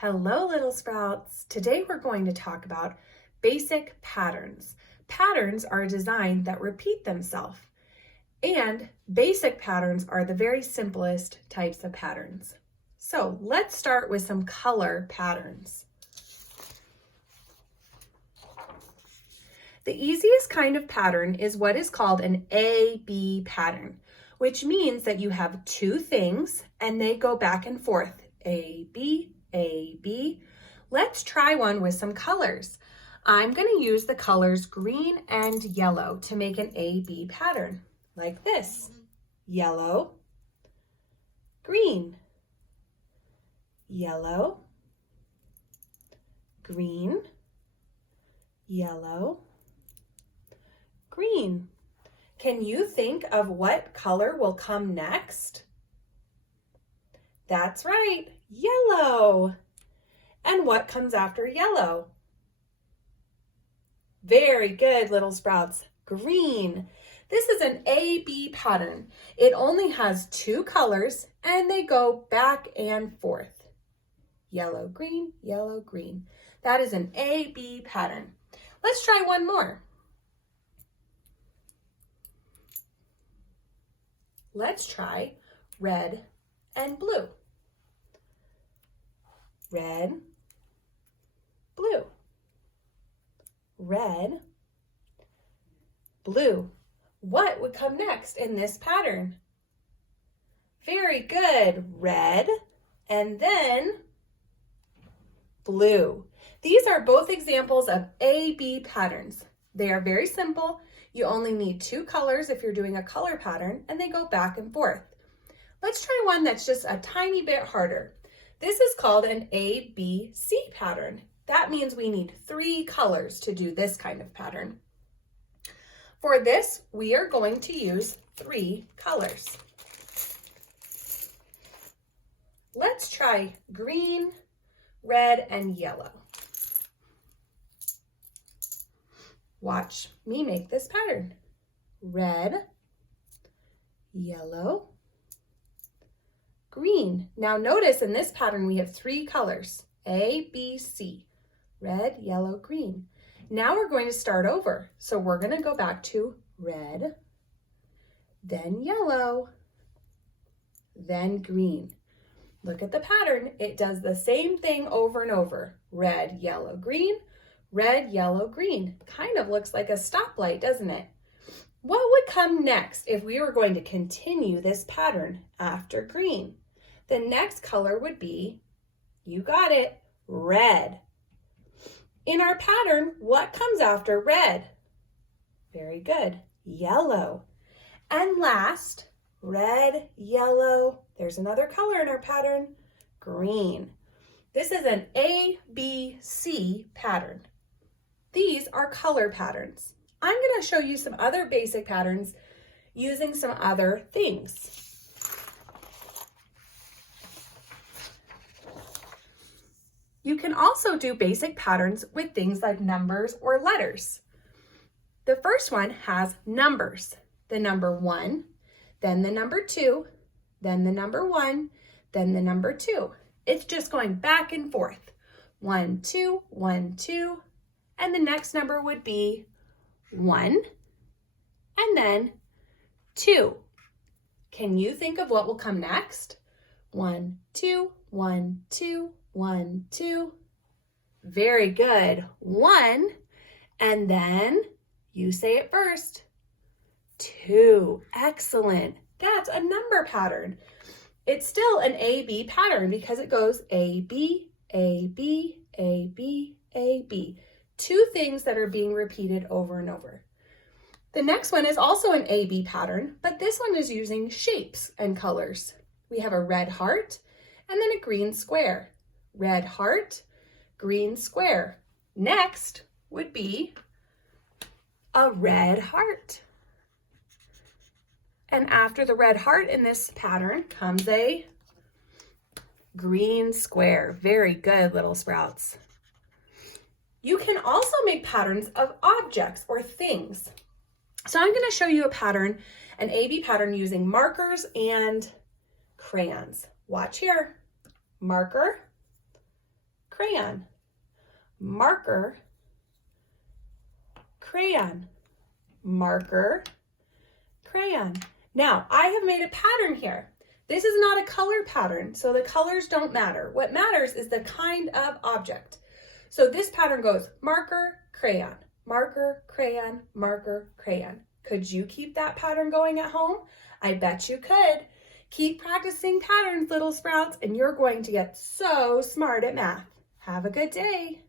Hello, little sprouts. Today we're going to talk about basic patterns. Patterns are a design that repeat themselves, and basic patterns are the very simplest types of patterns. So let's start with some color patterns. The easiest kind of pattern is what is called an A-B pattern, which means that you have two things and they go back and forth. A-B, A-B. Let's try one with some colors. I'm going to use the colors green and yellow to make an A-B pattern, like this. Yellow, green, yellow, green, yellow, green. Can you think of what color will come next? That's right, yellow. And what comes after yellow? Very good, little sprouts. Green. This is an A-B pattern. It only has two colors and they go back and forth. Yellow, green, yellow, green. That is an A-B pattern. Let's try one more. Let's try red and blue. Red, blue, red, blue. What would come next in this pattern? Very good. Red and then blue. These are both examples of A-B patterns. They are very simple. You only need two colors if you're doing a color pattern, and they go back and forth. Let's try one that's just a tiny bit harder. This is called an A-B-C pattern. That means we need three colors to do this kind of pattern. For this, we are going to use three colors. Let's try green, red, and yellow. Watch me make this pattern. Red, yellow, green. Now notice in this pattern we have three colors, A, B, C, red, yellow, green. Now we're going to start over. So we're going to go back to red, then yellow, then green. Look at the pattern. It does the same thing over and over. Red, yellow, green, red, yellow, green. Kind of looks like a stoplight, doesn't it? What would come next if we were going to continue this pattern after green? The next color would be, you got it, red. In our pattern, what comes after red? Very good, yellow. And last, red, yellow. There's another color in our pattern, green. This is an A-B-C pattern. These are color patterns. I'm going to show you some other basic patterns using some other things. You can also do basic patterns with things like numbers or letters. The first one has numbers. The number 1, then the number 2, then the number 1, then the number 2. It's just going back and forth. 1, 2, 1, 2, and the next number would be 1, and then 2. Can you think of what will come next? 1, 2, 1, 2, 1, 2. Very good. 1, and then you say it first. 2. Excellent. That's a number pattern. It's still an A-B pattern because it goes A-B, A-B, A-B, A-B. Two things that are being repeated over and over. The next one is also an A-B pattern, but this one is using shapes and colors. We have a red heart and then a green square. Red heart, green square. Next would be a red heart. And after the red heart in this pattern comes a green square. Very good, little sprouts. You can also make patterns of objects or things. So I'm going to show you a pattern, an A-B pattern using markers and crayons. Watch here. Marker, crayon, marker, crayon, marker, crayon. Now, I have made a pattern here. This is not a color pattern, so the colors don't matter. What matters is the kind of object. So this pattern goes marker, crayon, marker, crayon, marker, crayon. Could you keep that pattern going at home? I bet you could. Keep practicing patterns, little sprouts, and you're going to get so smart at math. Have a good day.